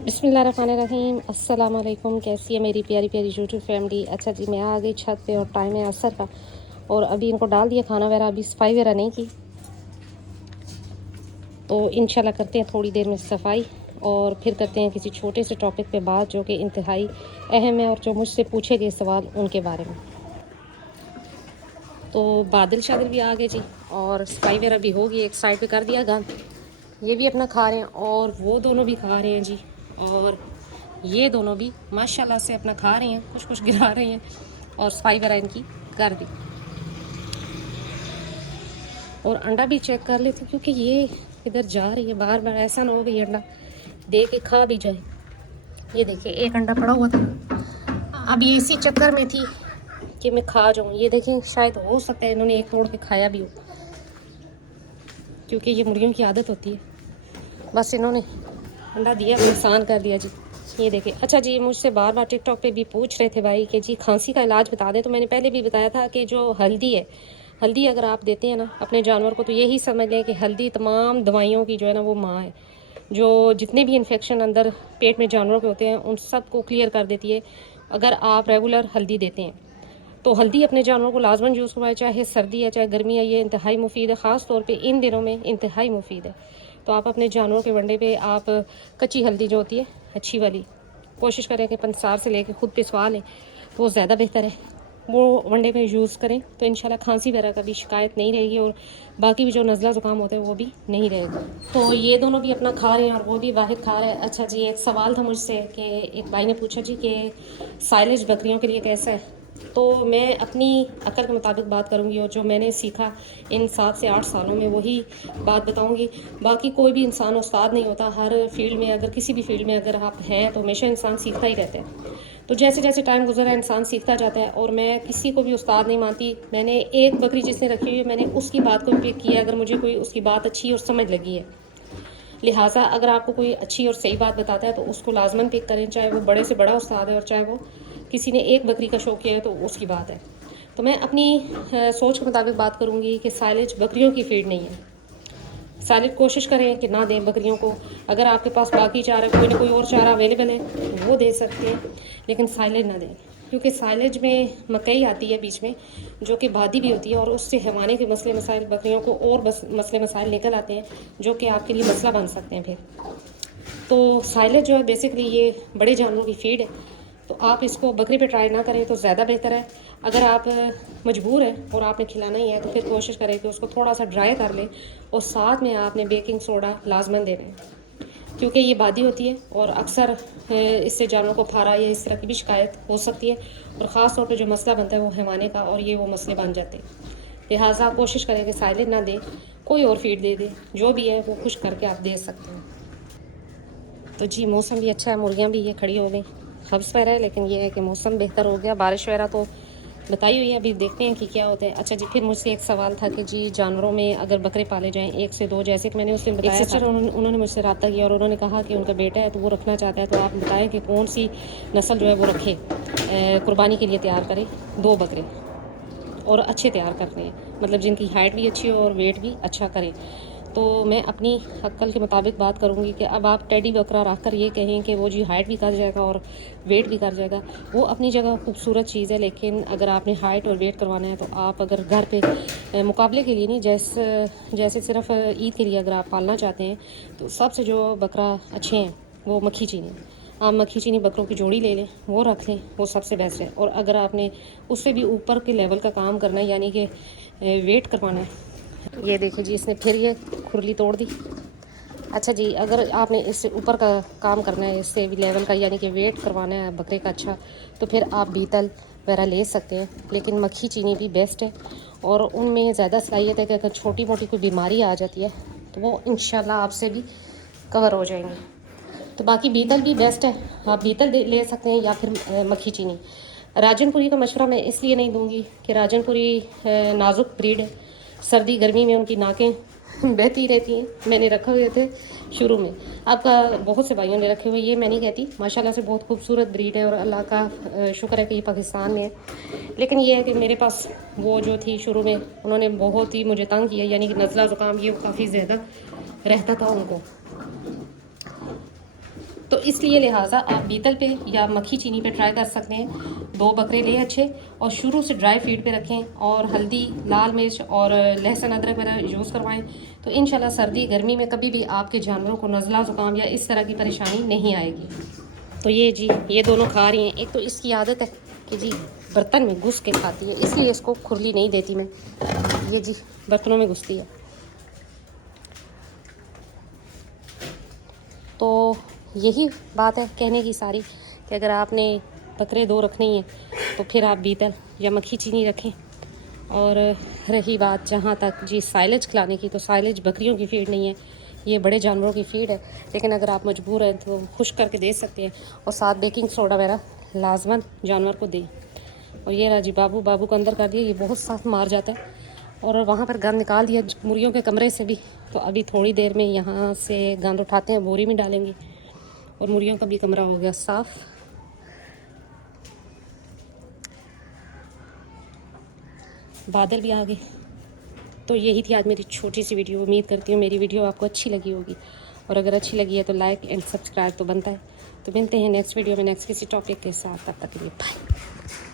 बिस्मिल्लाहिर्रहमानिर्रहीम। अस्सलाम वालेकुम। कैसी है मेरी प्यारी प्यारी यूट्यूब फैमिली। अच्छा जी, मैं आ गई छत पे और टाइम है असर का और अभी इनको डाल दिया खाना वगैरह, अभी सफाई वगैरह नहीं की, तो इंशाल्लाह करते हैं थोड़ी देर में सफाई और फिर करते हैं किसी छोटे से टॉपिक पे बात जो कि इंतहाई अहम है और जो मुझसे पूछे गए सवाल उनके बारे में। तो बादल शादल भी आ गए जी और सफाई वगैरह भी होगी, एक साइड पे कर दिया गंद, ये भी अपना खा रहे हैं और वो दोनों भी खा रहे हैं जी। और ये दोनों भी माशाल्लाह से अपना खा रहे हैं, कुछ कुछ गिरा रहे हैं और सफाई वगैरह इनकी कर दी। और अंडा भी चेक कर लेते क्योंकि ये इधर जा रही है, बार बार ऐसा ना हो कि अंडा दे के खा भी जाए। ये देखिए एक अंडा पड़ा हुआ था, अब ये इसी चक्कर में थी कि मैं खा जाऊँ। ये देखें, शायद हो सकता है इन्होंने एक तोड़ के खाया भी हो, क्योंकि ये मुर्गियों की आदत होती है। बस इन्होंने अंडा दिया, नुकसान कर दिया जी। ये देखिए। अच्छा जी, मुझसे बार बार टिकटॉक पे भी पूछ रहे थे भाई कि जी खांसी का इलाज बता दें, तो मैंने पहले भी बताया था कि जो हल्दी है, हल्दी अगर आप देते हैं ना अपने जानवर को, तो यही समझ लें कि हल्दी तमाम दवाइयों की जो है ना वो माँ है, जो जितने भी इन्फेक्शन अंदर पेट में जानवरों के होते हैं उन सब को क्लियर कर देती है अगर आप रेगुलर हल्दी देते हैं। तो हल्दी अपने जानवरों को लाजमन यूज़ करवाएं, चाहे सर्दी है चाहे गर्मी है, ये इंतहाई मुफीद है, ख़ास तौर पे इन दिनों में इंतहाई मुफीद है। तो आप अपने जानवरों के वंडे पे आप कच्ची हल्दी जो होती है अच्छी वाली, कोशिश करें कि पंसार से लेके खुद पिसवा लें, तो वो ज़्यादा बेहतर है। वो वनडे में यूज़ करें तो इंशाल्लाह खांसी वगैरह का भी शिकायत नहीं रहेगी और बाकी भी जो नज़ला ज़ुकाम होता है वो भी नहीं रहेगा। तो ये दोनों भी अपना खा रहे हैं और वो भी वाहिद खा रहा है। अच्छा जी, एक सवाल था मुझसे कि एक भाई ने पूछा जी कि साइलेज बकरियों के लिए कैसा है। तो मैं अपनी अक्ल के मुताबिक बात करूंगी और जो मैंने सीखा इन 7 से 8 सालों में वही बात बताऊंगी। बाकी कोई भी इंसान उस्ताद नहीं होता, हर फील्ड में अगर किसी भी फील्ड में अगर आप हैं तो हमेशा इंसान सीखता ही रहता है। तो जैसे जैसे टाइम गुजरा इंसान सीखता जाता है और मैं किसी को भी उस्ताद नहीं मानती। मैंने एक बकरी जिसने रखी हुई है, मैंने उसकी बात को पिक किया अगर मुझे कोई उसकी बात अच्छी और समझ लगी है। लिहाजा अगर आपको कोई अच्छी और सही बात बताता है तो उसको लाजमन पिक करें, चाहे वो बड़े से बड़ा उस्ताद है और चाहे वो किसी ने एक बकरी का शौक किया है तो उसकी बात है। तो मैं अपनी सोच के मुताबिक बात करूँगी कि साइलेज बकरियों की फीड नहीं है। साइलेज कोशिश करें कि ना दें बकरियों को। अगर आपके पास बाकी चारा कोई ना कोई और चारा अवेलेबल है वो दे सकते हैं, लेकिन साइलेज ना दें, क्योंकि साइलेज में मकई आती है बीच में जो कि बादी भी होती है और उससे हैवानी के मसले मसाइल बकरियों को और बस मसले मसाइल निकल आते हैं जो कि आपके लिए मसला बन सकते हैं फिर। तो साइलेज जो है बेसिकली ये बड़े जानवरों की फीड है, तो आप इसको बकरी पे ट्राई ना करें तो ज़्यादा बेहतर है। अगर आप मजबूर हैं और आपने खिलाना ही है तो फिर कोशिश करें कि उसको थोड़ा सा ड्राई कर लें और साथ में आपने बेकिंग सोडा लाजमन देना है, क्योंकि ये बादी होती है और अक्सर इससे जानवरों को फारा या इस तरह की भी शिकायत हो सकती है और ख़ास तौर पे जो मसला बनता है वो हैवाने का, और ये वो मसले बन जाते हैं। लिहाजा कोशिश करें कि साइलेज ना दें, कोई और फीड दे दें, जो भी है वो खुश करके आप दे सकते हैं। तो जी मौसम भी अच्छा है, मुर्गियाँ भी ये खड़ी हो गई, हब्स पर है, लेकिन ये है कि मौसम बेहतर हो गया, बारिश वगैरह तो बताई हुई है, अभी देखते हैं कि क्या होता है। अच्छा जी, फिर मुझसे एक सवाल था कि जी जानवरों में अगर बकरे पाले जाएं 1 से 2, जैसे कि मैंने उस दिन बताया, एक सिस्टर उन्होंने मुझसे रब्ता किया और उन्होंने कहा कि उनका बेटा है तो वो रखना चाहता है, तो आप बताएं कि कौन सी नस्ल जो है वो रखे, कुर्बानी के लिए तैयार करें 2 बकरे और अच्छे तैयार कर रहे हैं, मतलब जिनकी हाइट भी अच्छी हो और वेट भी अच्छा करें। तो मैं अपनी अक्ल के मुताबिक बात करूंगी कि अब आप टेडी बकरा रख कर ये कहें कि वो जी हाइट भी कर जाएगा और वेट भी कर जाएगा, वो अपनी जगह खूबसूरत चीज़ है, लेकिन अगर आपने हाइट और वेट करवाना है तो आप अगर घर पे मुकाबले के लिए नहीं, जैसे सिर्फ ईद के लिए अगर आप पालना चाहते हैं तो सबसे जो बकरा अच्छे हैं वो मक्खी चीनी। आप मक्खी चीनी बकरों की जोड़ी ले लें, वो रख लें, वो सबसे बेस्ट है। और अगर आपने उससे भी ऊपर के लेवल का काम करना है, यानी कि वेट करवाना है, ये देखिए जी इसने फिर ये खुरली तोड़ दी। अच्छा जी, अगर आपने इससे ऊपर का काम करना है, इससे भी लेवल का, यानी कि वेट करवाना है बकरे का अच्छा, तो फिर आप बीतल वगैरह ले सकते हैं, लेकिन मक्खी चीनी भी बेस्ट है और उनमें ज़्यादा सलाहियत है कि अगर छोटी मोटी कोई बीमारी आ जाती है तो वो इंशाल्लाह आपसे भी कवर हो जाएंगे। तो बाकी बीतल भी बेस्ट है, आप बीतल ले सकते हैं या फिर मक्खी चीनी। राजनपुरी का मशवरा मैं इसलिए नहीं दूंगी कि राजनपुरी नाजुक ब्रीड है, सर्दी गर्मी में उनकी नाकें बहती रहती हैं। मैंने रखे हुए थे शुरू में, आपका बहुत से भाइयों ने रखे हुए, ये मैं नहीं कहती, माशाल्लाह से बहुत खूबसूरत ब्रीड है और अल्लाह का शुक्र है कि ये पाकिस्तान में है। लेकिन ये है कि मेरे पास वो जो थी शुरू में, उन्होंने बहुत ही मुझे तंग किया, यानी कि नज़ला ज़ुकाम ये काफ़ी ज़्यादा रहता था उनको। तो इसलिए लिहाजा आप बीतल पे या मक्खी चीनी पे ट्राई कर सकते हैं। 2 बकरे ले अच्छे और शुरू से ड्राई फीड पे रखें और हल्दी, लाल मिर्च और लहसुन अदरक वगैरह यूज़ करवाएं, तो इंशाल्लाह सर्दी गर्मी में कभी भी आपके जानवरों को नज़ला ज़ुकाम या इस तरह की परेशानी नहीं आएगी। तो ये जी ये दोनों खा रही हैं। एक तो इसकी आदत है कि जी बर्तन में घुस के खाती है, इसलिए इसको खुरली नहीं देती मैं। ये जी बर्तनों में घुसती है। तो यही बात है कहने की सारी कि अगर आपने बकरे 2 रखने ही हैं तो फिर आप बीतल या मक्खी चीनी रखें। और रही बात जहाँ तक जी साइलेज खिलाने की, तो साइलेज बकरियों की फीड नहीं है, ये बड़े जानवरों की फीड है। लेकिन अगर आप मजबूर हैं तो खुश करके दे सकते हैं और साथ बेकिंग सोडा वगैरह लाजमन जानवर को दें। और ये रहा जी बाबू को अंदर कर दिया, ये बहुत साथ मार जाता है। और वहाँ पर गंद निकाल दिया मुर्गियों के कमरे से भी, तो अभी थोड़ी देर में यहाँ से गंद उठाते हैं, बोरी में डालेंगे और मुर्गियों का भी कमरा हो गया साफ़। बादल भी आ गए। तो यही थी आज मेरी छोटी सी वीडियो। उम्मीद करती हूँ मेरी वीडियो आपको अच्छी लगी होगी, और अगर अच्छी लगी है तो लाइक एंड सब्सक्राइब तो बनता है। तो मिलते हैं नेक्स्ट वीडियो में नेक्स्ट किसी टॉपिक के साथ, तब तक के लिए बाय।